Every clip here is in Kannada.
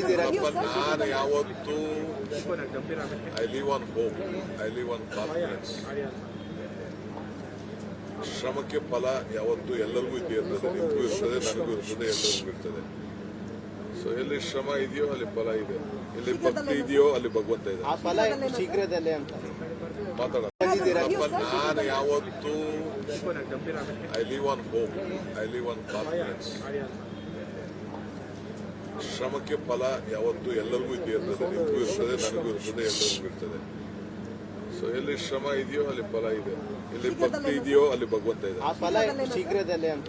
ನಾನು ಯಾವತ್ತು I live on hope, I live on confidence. ಶ್ರಮಕ್ಕೆ ಫಲ ಯಾವತ್ತು ಎಲ್ಲರಿಗೂ ಇರ್ತದೆ, ನಿಮಗೂ ಇರ್ತದೆ, ನನಗೂ ಇರ್ತದೆ, ಎಲ್ಲರಿಗೂ ಇರ್ತದೆ. ಸೊ ಎಲ್ಲಿ ಶ್ರಮ ಇದೆಯೋ ಅಲ್ಲಿ ಫಲ ಇದೆ, ಎಲ್ಲಿ ಭಕ್ತಿ ಇದೆಯೋ ಅಲ್ಲಿ ಭಗವಂತ ಇದೆ. ಶೀಘ್ರದಲ್ಲೇ ಅಂತ ಮಾತಾಡ. ನಾನು ಯಾವತ್ತು I live on hope, I live on confidence. ಶ್ರಮಕ್ಕೆ ಫಲ ಯಾವತ್ತು ಎಲ್ಲರಿಗೂ ಇರ್ತದೆ, ನಿಮಗೂ ಇರ್ತದೆ, ನನಗೂ ಇರ್ತದೆ, ಎಲ್ಲರಿಗೂ ಇರ್ತದೆ. ಸೊ ಎಲ್ಲಿ ಶ್ರಮ ಇದೆಯೋ ಅಲ್ಲಿ ಫಲ ಇದೆ, ಎಲ್ಲಿ ಭಕ್ತಿ ಇದೆಯೋ ಅಲ್ಲಿ ಭಗವಂತ ಇದೆ. ಶೀಘ್ರದಲ್ಲೇ ಅಂತ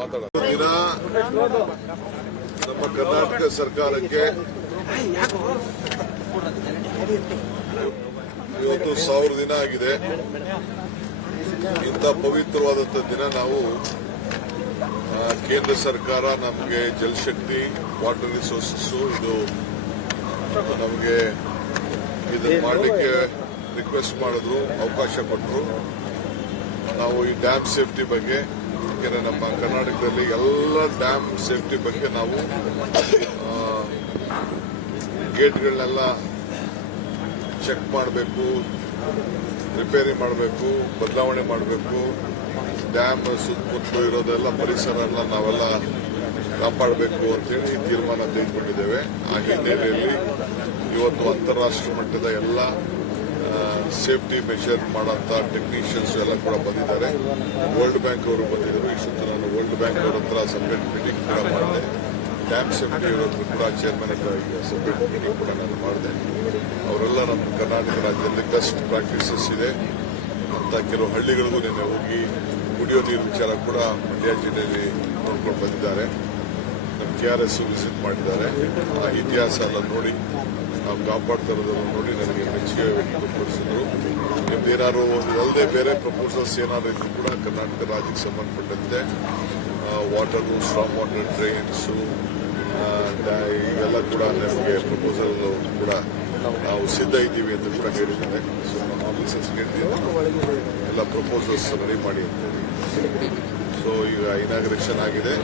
ಮಾತಾಡ. ದಿನ ನಮ್ಮ ಕರ್ನಾಟಕ ಸರ್ಕಾರಕ್ಕೆ ಇವತ್ತು 1000 ದಿನ ಆಗಿದೆ. ಇಂಥ ಪವಿತ್ರವಾದಂಥ ದಿನ ನಾವು ಕೇಂದ್ರ ಸರ್ಕಾರ ನಮಗೆ ಜಲಶಕ್ತಿ, ವಾಟರ್ ರಿಸೋರ್ಸಸ್ ಇದು ನಮಗೆ ಇದನ್ನು ಮಾಡಲಿಕ್ಕೆ ರಿಕ್ವೆಸ್ಟ್ ಮಾಡಿದ್ರು, ಅವಕಾಶ ಕೊಟ್ಟರು. ನಾವು ಈ ಡ್ಯಾಮ್ ಸೇಫ್ಟಿ ಬಗ್ಗೆ, ಯಾಕೆಂದರೆ ನಮ್ಮ ಕರ್ನಾಟಕದಲ್ಲಿ ಎಲ್ಲ ಡ್ಯಾಮ್ ಸೇಫ್ಟಿ ಬಗ್ಗೆ ನಾವು ಗೇಟ್ಗಳನ್ನೆಲ್ಲ ಚೆಕ್ ಮಾಡಬೇಕು, ರಿಪೇರಿ ಮಾಡಬೇಕು, ಬದಲಾವಣೆ ಮಾಡಬೇಕು. ಡ್ಯಾಮ್ ಸುತ್ತಮುತ್ತಲು ಇರೋದೆಲ್ಲ ಪರಿಸರ ಎಲ್ಲ ನಾವೆಲ್ಲ ಕಾಪಾಡಬೇಕು ಅಂತೇಳಿ ತೀರ್ಮಾನ ತೆಗೆದುಕೊಂಡಿದ್ದೇವೆ. ಆ ಹಿನ್ನೆಲೆಯಲ್ಲಿ ಇವತ್ತು ಅಂತಾರಾಷ್ಟ್ರೀಯ ಮಟ್ಟದ ಎಲ್ಲ ಸೇಫ್ಟಿ ಮೆಷರ್ ಮಾಡೋಂಥ ಟೆಕ್ನಿಷಿಯನ್ಸ್ ಎಲ್ಲ ಕೂಡ ಬಂದಿದ್ದಾರೆ. ವರ್ಲ್ಡ್ ಬ್ಯಾಂಕ್ ಅವರು ಬಂದಿದ್ದರು. ಇಷ್ಟೊತ್ತು ನಾನು ವರ್ಲ್ಡ್ ಬ್ಯಾಂಕ್ ಅವರ ಹತ್ರ ಸಪ್ರೇಟ್ ಮೀಟಿಂಗ್ ಕೂಡ ಮಾಡಿದೆ. ಡ್ಯಾಮ್ ಸೇಫ್ಟಿ ಇರೋದು ಕೂಡ ಚೇರ್ಮನ್ ಹತ್ರ ಈಗ ಸಪ್ರೇಟ್ ಮೀಟಿಂಗ್ ಕೂಡ ನಾನು ಮಾಡಿದೆ. ಅವರೆಲ್ಲ ನಮ್ಮ ಕರ್ನಾಟಕ ರಾಜ್ಯದಲ್ಲಿ ಬೆಸ್ಟ್ ಪ್ರಾಕ್ಟೀಸಸ್ ಇದೆ ಅಂತ ಕೆಲವು ಹಳ್ಳಿಗಳಿಗೂ ನಿನ್ನೆ ಹೋಗಿ ಕುಡಿಯೋ ನೀರು ವಿಚಾರ ಕೂಡ ಮಂಡ್ಯ ಜಿಲ್ಲೆಯಲ್ಲಿ ನೋಡ್ಕೊಂಡು ಬಂದಿದ್ದಾರೆ. ನಮ್ಮ KRS ವಿಸಿಟ್ ಮಾಡಿದ್ದಾರೆ. ಆ ಇತಿಹಾಸ ಎಲ್ಲ ನೋಡಿ ನಾವು ಕಾಪಾಡ್ತಾ ಇರೋದನ್ನು ನೋಡಿ ನನಗೆ ಮೆಚ್ಚುಗೆ ವ್ಯಕ್ತಪಡಿಸಿದ್ರು. ನಿಮ್ದೇನಾದ್ರು ಅಲ್ಲದೆ ಬೇರೆ ಪ್ರಪೋಸಲ್ಸ್ ಏನಾದ್ರು ಇದ್ರು ಕೂಡ ಕರ್ನಾಟಕ ರಾಜ್ಯಕ್ಕೆ ಸಂಬಂಧಪಟ್ಟಂತೆ ವಾಟರು, ಸ್ಟ್ರಾಂಗ್ ವಾಟರ್ ಡ್ರೈನ್ಸು ಇವೆಲ್ಲ ಕೂಡ ನಮಗೆ ಪ್ರಪೋಸಲ್ ಕೂಡ ನಾವು ಸಿದ್ಧ ಇದ್ದೀವಿ ಅಂತ ಕೂಡ ಹೇಳಿದ್ದಾರೆ. ಸೊ ನಮ್ಮ ಆಫೀಸರ್ಸ್ ಹೇಳಿದ್ದೀವಿ ಎಲ್ಲ ಪ್ರಪೋಸಲ್ಸ್ ರೆಡಿ ಮಾಡಿ ಅಂತ ಹೇಳಿ. ಸೊ ಈಗ ಇನಾಗ್ರೇಷನ್ ಆಗಿದೆ.